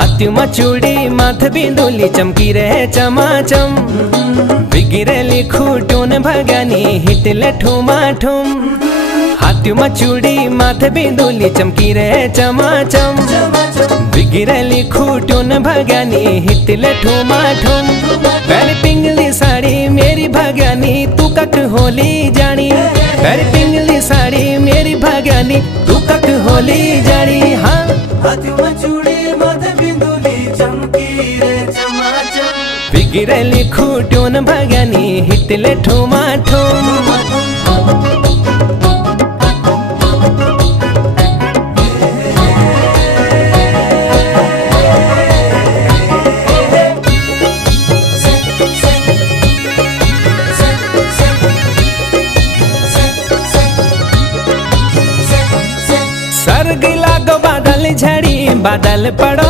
हाथी में चूड़ी माथ बिंदुली चमकी रहे चमाचम। बिगिरेली खूटून भगानी हिटले ठुमाठुम। हाथी में चूड़ी माथ बिंदुली चमकी रहे चमाचम। बिगिरेली खूटून भगानी हिटले ठुमाठुम। पहले पिंगली साड़ी मेरी भगानी तू कक होली जानी। पहले पिंगली साड़ी मेरी भगानी तू कक होली जानी। हाँ हाथी में चूड़ी माथ बिंदुली चमकी रे चमाचम। बिगिरेली खूटून भगानी हिटले ठुमाठुम। सर्ग लागो बादल झड़ी बादल पड़ो।